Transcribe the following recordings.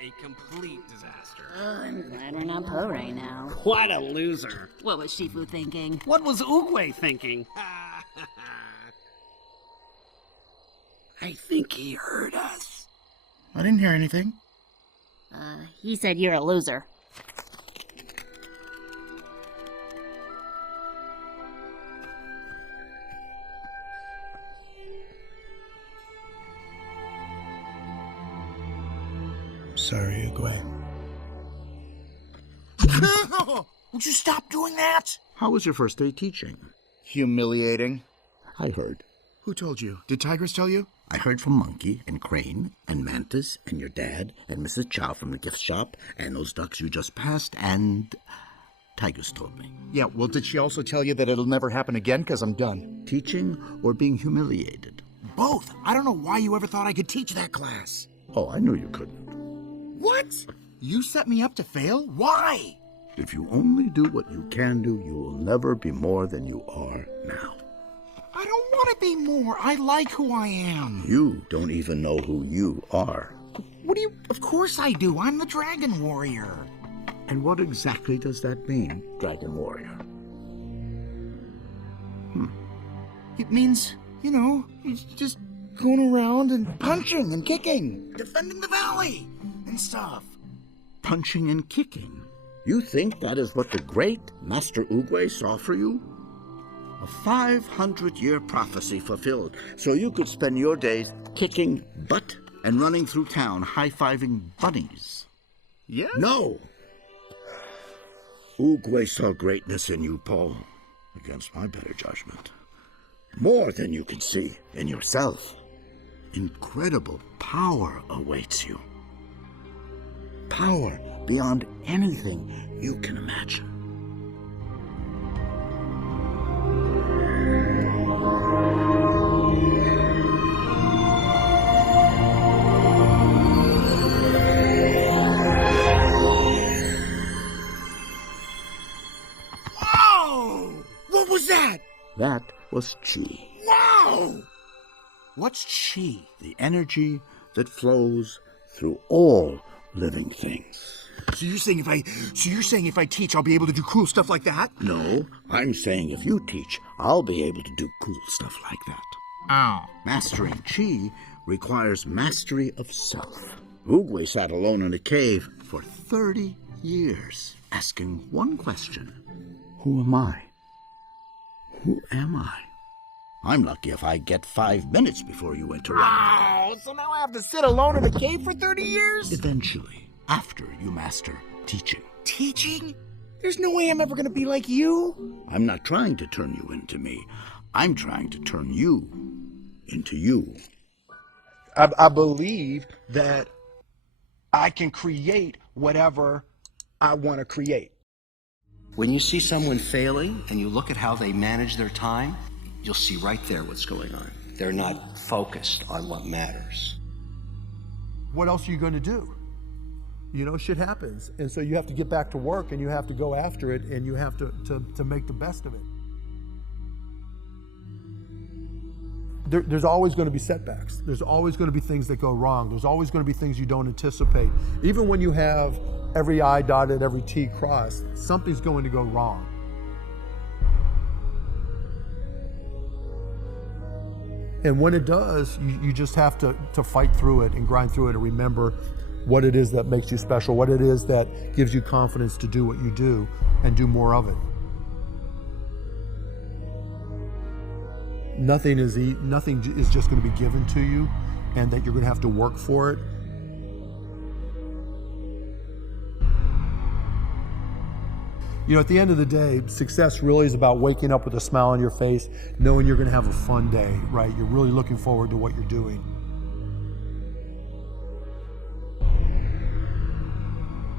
a complete disaster. I'm glad we're not Po right now. What a loser. What was Shifu thinking? What was Oogway thinking? I think he heard us. I didn't hear anything. He said you're a loser. Sorry, Uguay. Would you stop doing that? How was your first day teaching? Humiliating. I heard. Who told you? Did Tigress tell you? I heard from Monkey and Crane and Mantis and your dad and Mrs. Chow from the gift shop and those ducks you just passed and Tigress told me. Yeah, well, did she also tell you that it'll never happen again? Because I'm done. Teaching or being humiliated? Both. I don't know why you ever thought I could teach that class. Oh, I knew you couldn't. What? You set me up to fail? Why? If you only do what you can do, you will never be more than you are now. I don't want to be more. I like who I am. You don't even know who you are. What do you... Of course I do. I'm the Dragon Warrior. And what exactly does that mean, Dragon Warrior? It means, you know, it's just going around and punching and kicking, defending the valley and stuff. Punching and kicking. You think that is what the great Master Oogway saw for you? A 500-year prophecy fulfilled, so you could spend your days kicking butt and running through town high-fiving bunnies. Yes? No! Oogway saw greatness in you, Paul, against my better judgment. More than you can see in yourself. Incredible power awaits you. Power beyond anything you can imagine. Whoa! What was that? That was Chi. Wow! What's chi? The energy that flows through all living things. So you're saying if I teach, I'll be able to do cool stuff like that? No, I'm saying if you teach, I'll be able to do cool stuff like that. Oh. Mastering Chi requires mastery of self. Oogway sat alone in a cave for 30 years, asking one question. Who am I? Who am I? I'm lucky if I get 5 minutes before you interrupt. Oh, so now I have to sit alone in a cave for 30 years? Eventually, after you master teaching. Teaching? There's no way I'm ever going to be like you. I'm not trying to turn you into me. I'm trying to turn you into you. I believe that I can create whatever I want to create. When you see someone failing and you look at how they manage their time, you'll see right there what's going on. They're not focused on what matters. What else are you going to do? You know, shit happens. And so you have to get back to work and you have to go after it and you have to make the best of it. There's always going to be setbacks. There's always going to be things that go wrong. There's always going to be things you don't anticipate. Even when you have every I dotted, every T crossed, something's going to go wrong. And when it does, you just have to fight through it and grind through it and remember what it is that makes you special, what it is that gives you confidence to do what you do and do more of it. Nothing is just going to be given to you and that you're going to have to work for it. You know, at the end of the day, success really is about waking up with a smile on your face, knowing you're going to have a fun day, right? You're really looking forward to what you're doing.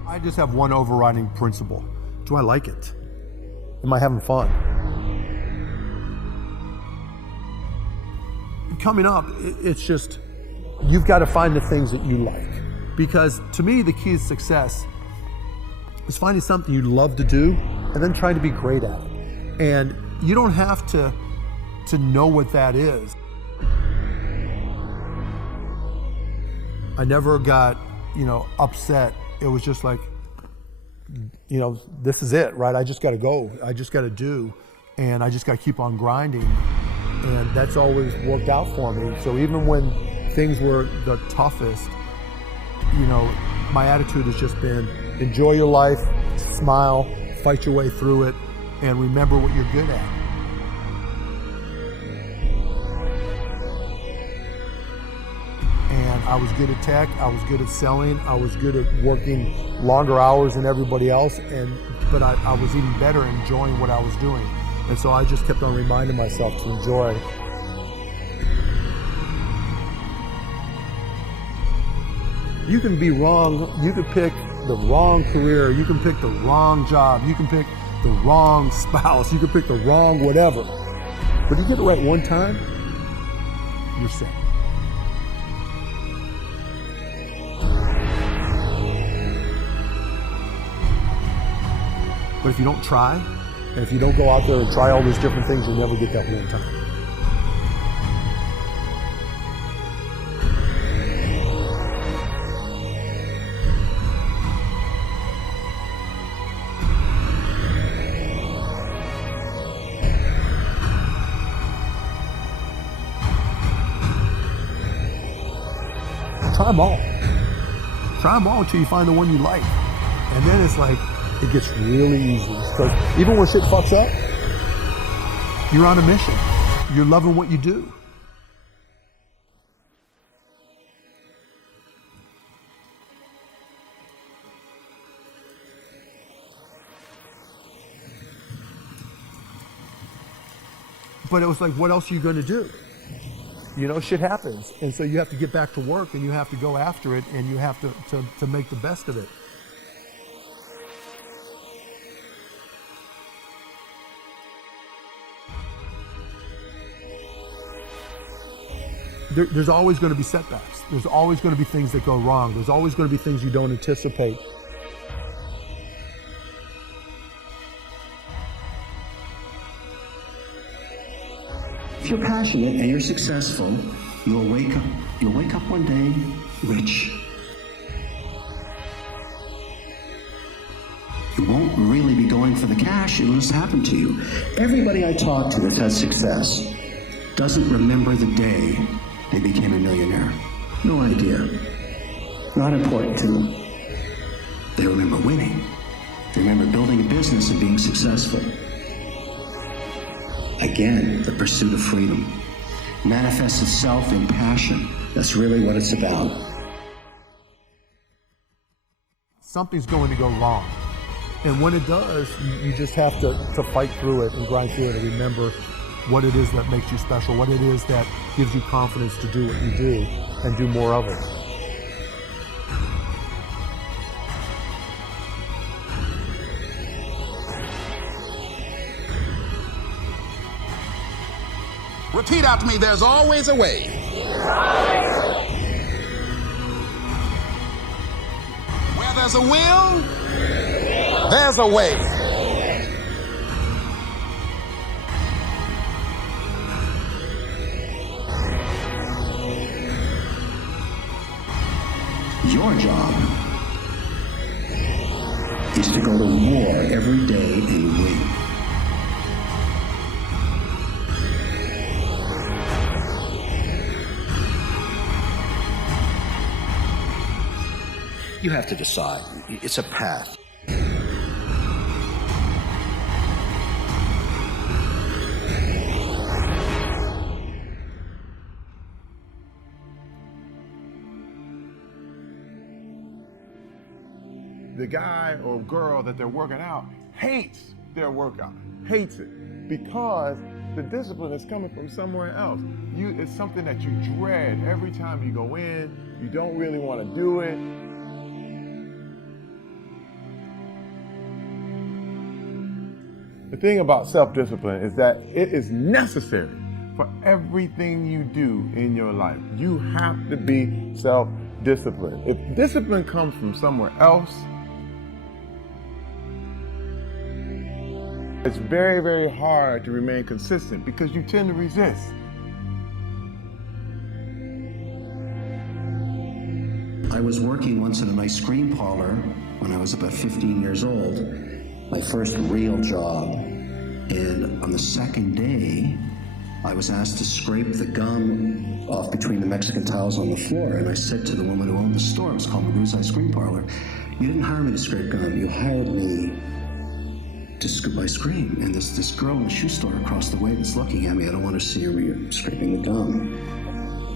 I just have one overriding principle. Do I like it? Am I having fun? Coming up, it's just, you've got to find the things that you like. Because to me, the key to success is finding something you love to do and then trying to be great at it. And you don't have to know what that is. I never got upset. It was just like, this is it, right? I just got to go. I just got to do, and I just got to keep on grinding. And that's always worked out for me. So even when things were the toughest, my attitude has just been enjoy your life, smile, fight your way through it, and remember what you're good at. And I was good at tech, I was good at selling, I was good at working longer hours than everybody else, but I was even better enjoying what I was doing. And so I just kept on reminding myself to enjoy. You can be wrong, you can pick the wrong career, you can pick the wrong job, you can pick the wrong spouse, you can pick the wrong whatever. But you get it right one time, you're set. But if you don't try, and if you don't go out there and try all these different things, you'll never get that one time. Try them all. Try them all until you find the one you like. And then it's like, it gets really easy. Because even when shit fucks up, you're on a mission. You're loving what you do. But it was like, what else are you going to do? Shit happens. And so you have to get back to work and you have to go after it and you have to make the best of it. There's always going to be setbacks. There's always going to be things that go wrong. There's always going to be things you don't anticipate. If you're passionate and you're successful, you'll wake up one day rich. You won't really be going for the cash, it'll just happen to you. Everybody I talk to that's had success doesn't remember the day they became a millionaire. No idea. Not important to them. They remember winning. They remember building a business and being successful. Again, the pursuit of freedom manifests itself in passion. That's really what it's about. Something's going to go wrong. And when it does, you just have to fight through it and grind through it and remember what it is that makes you special, what it is that gives you confidence to do what you do and do more of it. Repeat after me, there's always a way. Where there's a will, there's a way. Your job is to go to war every day and win. You have to decide. It's a path. The guy or girl that they're working out hates their workout, hates it, because the discipline is coming from somewhere else. It's something that you dread every time you go in. You don't really want to do it. The thing about self-discipline is that it is necessary for everything you do in your life. You have to be self-disciplined. If discipline comes from somewhere else, it's very, very hard to remain consistent because you tend to resist. I I was working once in an ice cream parlor when I was about 15 years old, my first real job. And on the second day, I was asked to scrape the gum off between the Mexican tiles on the floor. And I said to the woman who owned the store, it was called Magoo's Ice Cream Parlor, "You didn't hire me to scrape gum, you hired me to scoop ice cream." And this girl in the shoe store across the way that's looking at me, I don't want to see her scraping the gum.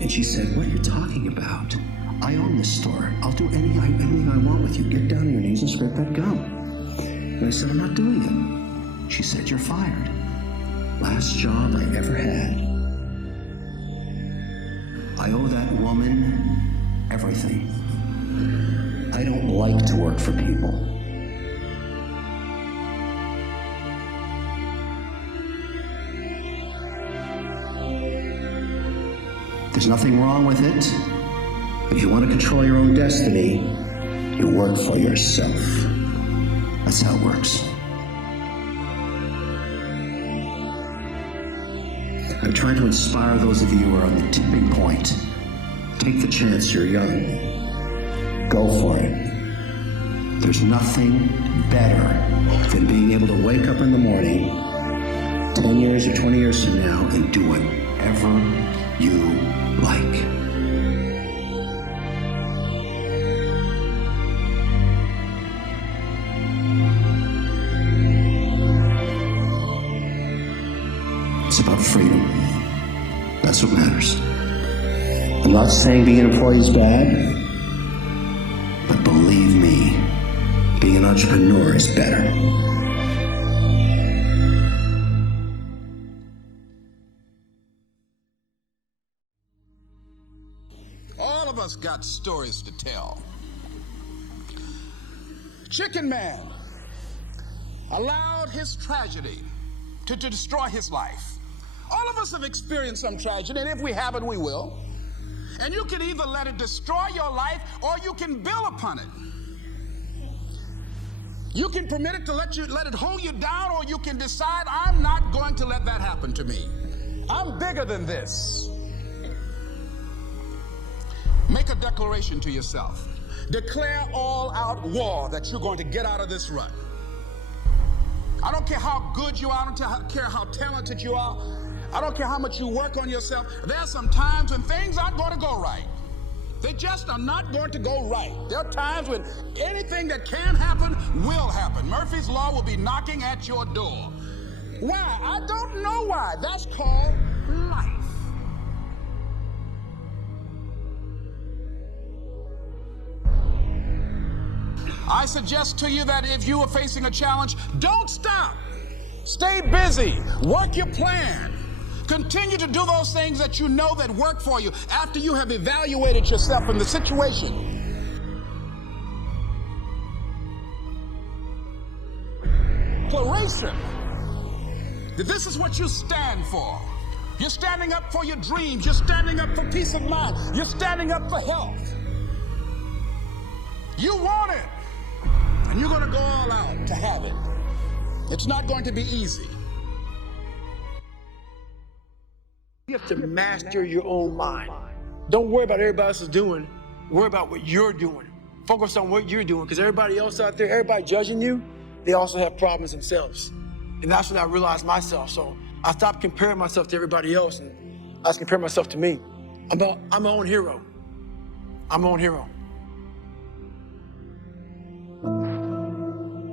And she said, "What are you talking about? I own this store. I'll do anything I want with you. Get down on your knees and scrape that gum." And I said, "I'm not doing it." She said, "You're fired." Last job I ever had. I owe that woman everything. I don't like to work for people. There's nothing wrong with it. If you want to control your own destiny, you work for yourself. That's how it works. I'm trying to inspire those of you who are on the tipping point. Take the chance, you're young. Go for it. There's nothing better than being able to wake up in the morning 10 years or 20 years from now and do whatever you like. It's about freedom. That's what matters. I'm not saying being an employee is bad, but believe me, being an entrepreneur is better. All of us got stories to tell. Chicken Man allowed his tragedy to destroy his life. All of us have experienced some tragedy, and if we haven't, we will. And you can either let it destroy your life, or you can build upon it. You can permit it to let it hold you down, or you can decide, I'm not going to let that happen to me. I'm bigger than this. Make a declaration to yourself. Declare all-out war that you're going to get out of this rut. I don't care how good you are, I don't care how talented you are, I don't care how much you work on yourself. There are some times when things aren't going to go right. They just are not going to go right. There are times when anything that can happen will happen. Murphy's Law will be knocking at your door. Why? I don't know why. That's called life. I suggest to you that if you are facing a challenge, don't stop. Stay busy. Work your plan. Continue to do those things that you know that work for you after you have evaluated yourself in the situation. Declaration that this is what you stand for. You're standing up for your dreams. You're standing up for peace of mind. You're standing up for health. You want it. And you're going to go all out to have it. It's not going to be easy. You have to master your own mind. Don't worry about what everybody else is doing. Worry about what you're doing. Focus on what you're doing, because everybody else out there, everybody judging you, they also have problems themselves. And that's when I realized myself. So I stopped comparing myself to everybody else, and I was comparing myself to me. I'm my own hero. I'm my own hero.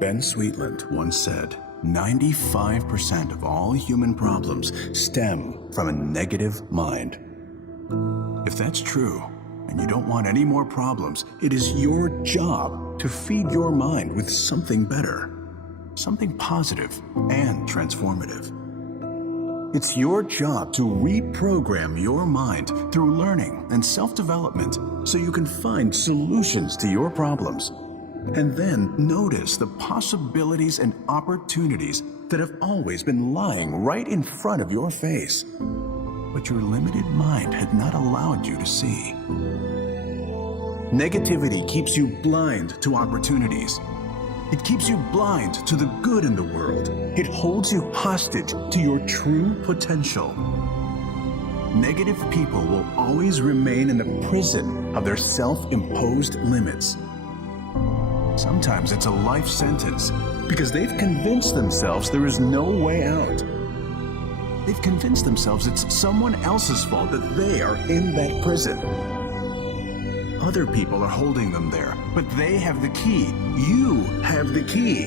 Ben Sweetland once said, 95% of all human problems stem from a negative mind. If that's true, and you don't want any more problems, it is your job to feed your mind with something better, something positive and transformative. It's your job to reprogram your mind through learning and self-development so you can find solutions to your problems. And then notice the possibilities and opportunities that have always been lying right in front of your face, but your limited mind had not allowed you to see. Negativity keeps you blind to opportunities. It keeps you blind to the good in the world. It holds you hostage to your true potential. Negative people will always remain in the prison of their self-imposed limits. Sometimes it's a life sentence because they've convinced themselves there is no way out. They've convinced themselves it's someone else's fault that they are in that prison. Other people are holding them there, but they have the key. You have the key.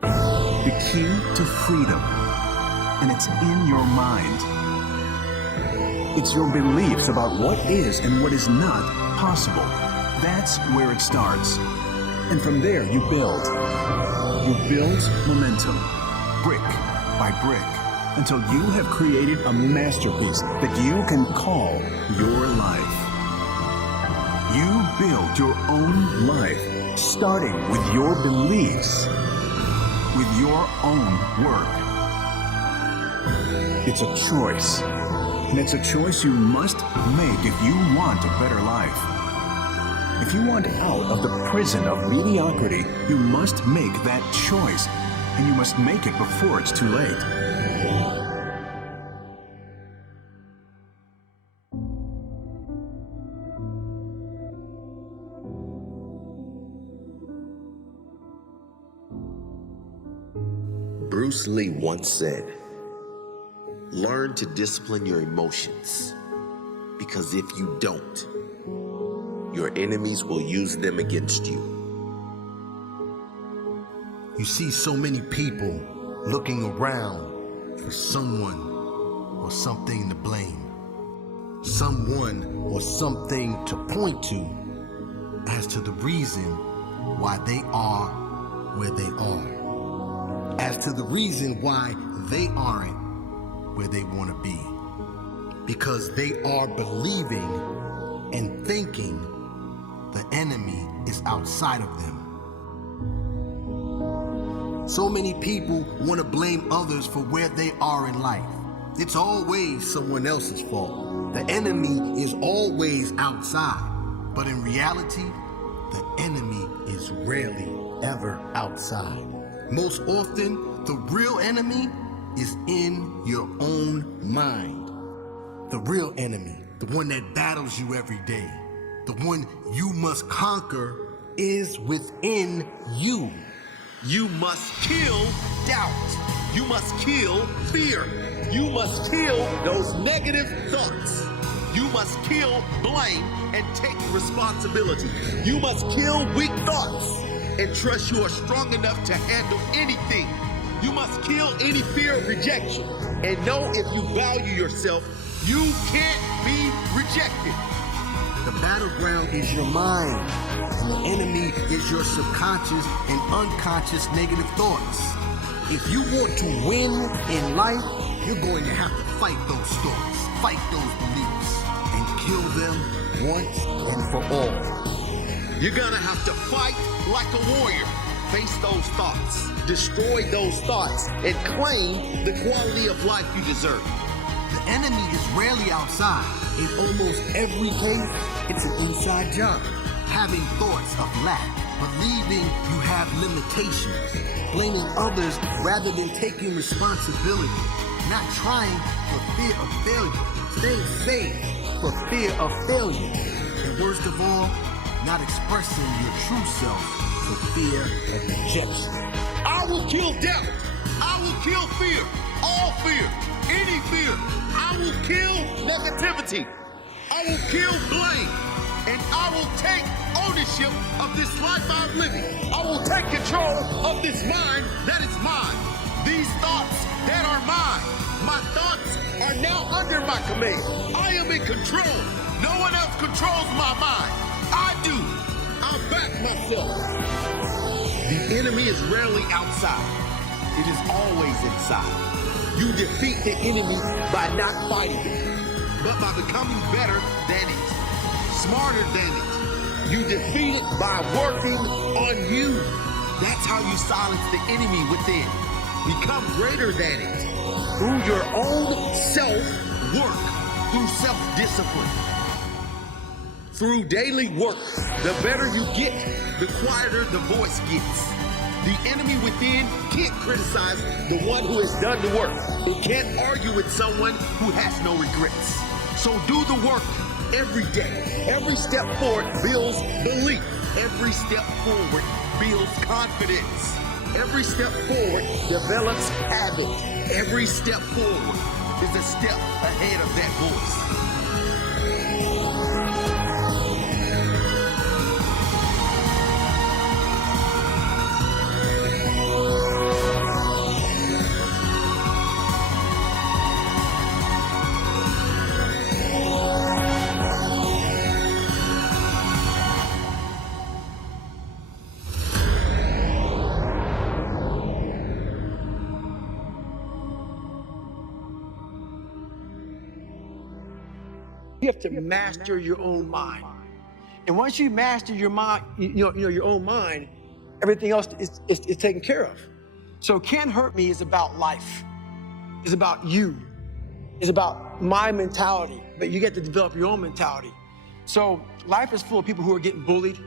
The key to freedom. And it's in your mind. It's your beliefs about what is and what is not possible. That's where it starts. And from there, you build. You build momentum, brick by brick, until you have created a masterpiece that you can call your life. You build your own life, starting with your beliefs, with your own work. It's a choice, and it's a choice you must make if you want a better life. If you want out of the prison of mediocrity, you must make that choice, and you must make it before it's too late. Bruce Lee once said, "Learn to discipline your emotions, because if you don't, your enemies will use them against you." You see so many people looking around for someone or something to blame, someone or something to point to as to the reason why they are where they are, as to the reason why they aren't where they want to be, because they are believing and thinking the enemy is outside of them. So many people want to blame others for where they are in life. It's always someone else's fault. The enemy is always outside. But in reality, the enemy is rarely ever outside. Most often, the real enemy is in your own mind. The real enemy, the one that battles you every day, the one you must conquer, is within you. You must kill doubt. You must kill fear. You must kill those negative thoughts. You must kill blame and take responsibility. You must kill weak thoughts and trust you are strong enough to handle anything. You must kill any fear of rejection and know if you value yourself, you can't be rejected. The battleground is your mind, and the enemy is your subconscious and unconscious negative thoughts. If you want to win in life, you're going to have to fight those thoughts, fight those beliefs, and kill them once and for all. You're gonna have to fight like a warrior. Face those thoughts, destroy those thoughts, and claim the quality of life you deserve. The enemy is rarely outside. In almost every case, it's an inside job. Having thoughts of lack, believing you have limitations, blaming others rather than taking responsibility, not trying for fear of failure, staying safe for fear of failure, and worst of all, not expressing your true self for fear of rejection. I will kill doubt. I will kill fear. All fear. Any fear. I will kill negativity. I will kill blame. And I will take ownership of this life I'm living. I will take control of this mind that is mine. These thoughts that are mine. My thoughts are now under my command. I am in control. No one else controls my mind. I do. I'll back myself. The enemy is rarely outside. It is always inside. You defeat the enemy by not fighting it, but by becoming better than it, smarter than it. You defeat it by working on you. That's how you silence the enemy within. Become greater than it through your own self-work, through self-discipline. Through daily work, the better you get, the quieter the voice gets. The enemy within can't criticize the one who has done the work. It can't argue with someone who has no regrets. So do the work every day. Every step forward builds belief. Every step forward builds confidence. Every step forward develops habit. Every step forward is a step ahead of that voice. You have to master your own mind. And once you master your mind, your own mind, everything else is taken care of. So Can't Hurt Me is about life. It's about you. It's about my mentality, but you get to develop your own mentality. So life is full of people who are getting bullied,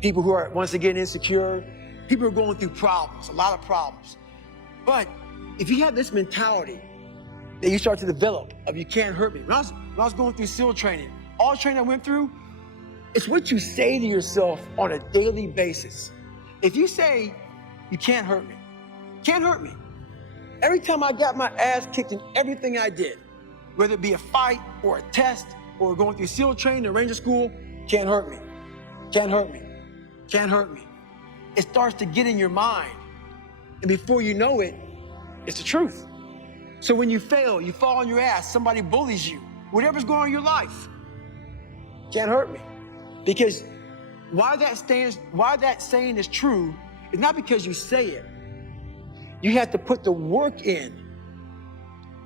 people who are, once again, insecure, people who are going through problems, a lot of problems. But if you have this mentality that you start to develop of you can't hurt me. When I was going through SEAL training, all the training I went through, it's what you say to yourself on a daily basis. If you say, you can't hurt me, can't hurt me. Every time I got my ass kicked in everything I did, whether it be a fight or a test or going through SEAL training or Ranger school, can't hurt me, can't hurt me, can't hurt me. It starts to get in your mind. And before you know it, it's the truth. So when you fail, you fall on your ass, somebody bullies you, whatever's going on in your life, can't hurt me. Because why that saying is true is not because you say it. You have to put the work in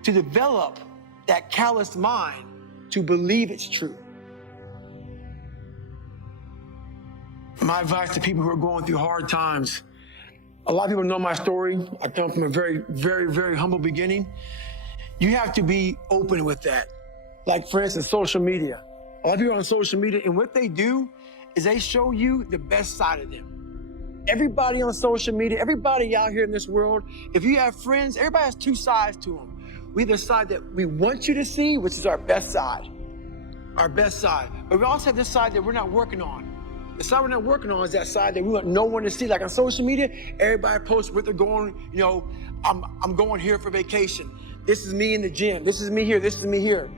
to develop that calloused mind to believe it's true. My advice to people who are going through hard times, a lot of people know my story. I come from a very, very, very humble beginning. You have to be open with that. Like, for instance, social media. A lot of people are on social media, and what they do is they show you the best side of them. Everybody on social media, everybody out here in this world, if you have friends, everybody has two sides to them. We have the side that we want you to see, which is our best side. Our best side. But we also have this side that we're not working on. The side we're not working on is that side that we want no one to see. Like on social media, everybody posts where they're going, I'm going here for vacation. This is me in the gym. This is me here. This is me here.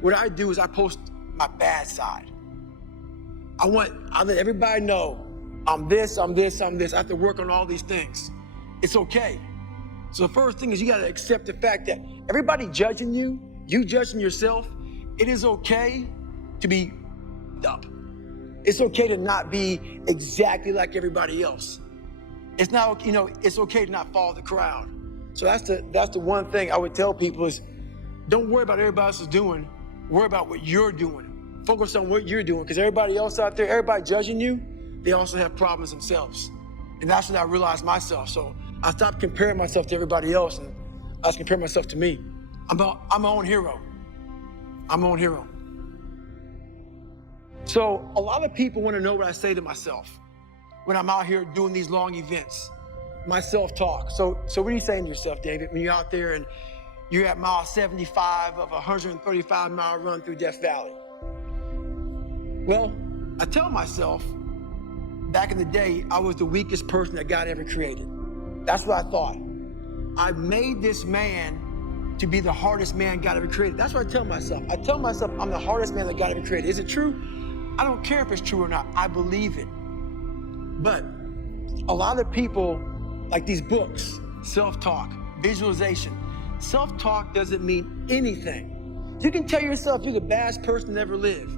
What I do is I post my bad side. I let everybody know I'm this, I'm this, I'm this. I have to work on all these things. It's okay. So the first thing is you got to accept the fact that everybody judging you, you judging yourself, it is okay to be up. It's okay to not be exactly like everybody else. It's not, it's okay to not follow the crowd. So that's the one thing I would tell people is don't worry about what everybody else is doing. Worry about what you're doing. Focus on what you're doing, because everybody else out there, everybody judging you, they also have problems themselves. And that's what I realized myself. So I stopped comparing myself to everybody else, and I was comparing myself to me. I'm my own hero. I'm my own hero. So a lot of people want to know what I say to myself when I'm out here doing these long events, my self-talk. So what are you saying to yourself, David, when you're out there and you're at mile 75 of a 135-mile run through Death Valley? Well, I tell myself, back in the day, I was the weakest person that God ever created. That's what I thought. I made this man to be the hardest man God ever created. That's what I tell myself. I tell myself I'm the hardest man that God ever created. Is it true? I don't care if it's true or not. I believe it. But a lot of people, like these books, self-talk, visualization. Self-talk doesn't mean anything. You can tell yourself you're the baddest person that ever lived.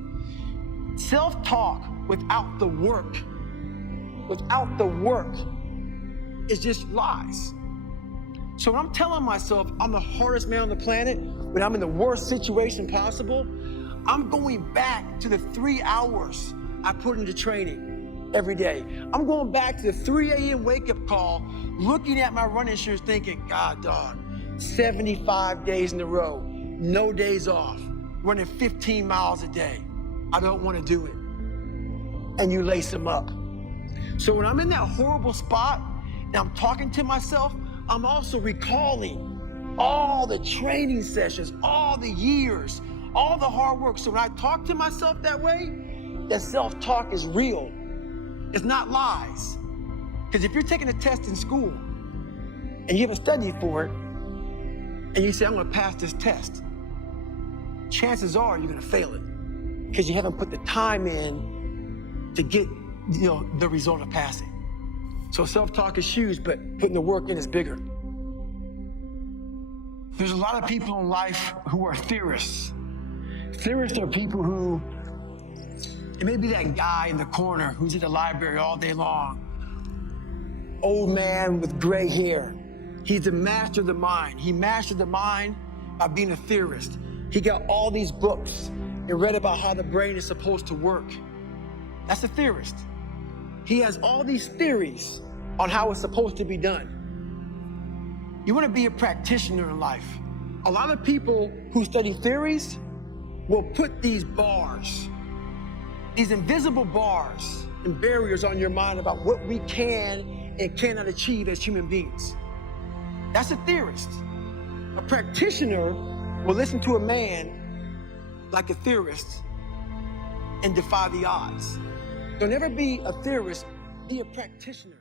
Self-talk without the work is just lies. So when I'm telling myself I'm the hardest man on the planet, when I'm in the worst situation possible, I'm going back to the 3 hours I put into training every day. I'm going back to the 3 a.m. wake-up call, looking at my running shoes thinking, God, dog, 75 days in a row, no days off, running 15 miles a day. I don't want to do it. And you lace them up. So when I'm in that horrible spot and I'm talking to myself, I'm also recalling all the training sessions, all the years, all the hard work. So when I talk to myself that way, that self-talk is real. It's not lies. Because if you're taking a test in school and you haven't studied for it, and you say, I'm gonna pass this test, chances are you're gonna fail it because you haven't put the time in to get, the result of passing. So self-talk is huge, but putting the work in is bigger. There's a lot of people in life who are theorists. Theorists are people who, it may be that guy in the corner who's at the library all day long, old man with gray hair. He's the master of the mind. He mastered the mind by being a theorist. He got all these books and read about how the brain is supposed to work. That's a theorist. He has all these theories on how it's supposed to be done. You want to be a practitioner in life. A lot of people who study theories will put these bars, these invisible bars and barriers on your mind about what we can and cannot achieve as human beings. That's a theorist. A practitioner will listen to a man like a theorist and defy the odds. Don't ever be a theorist, be a practitioner.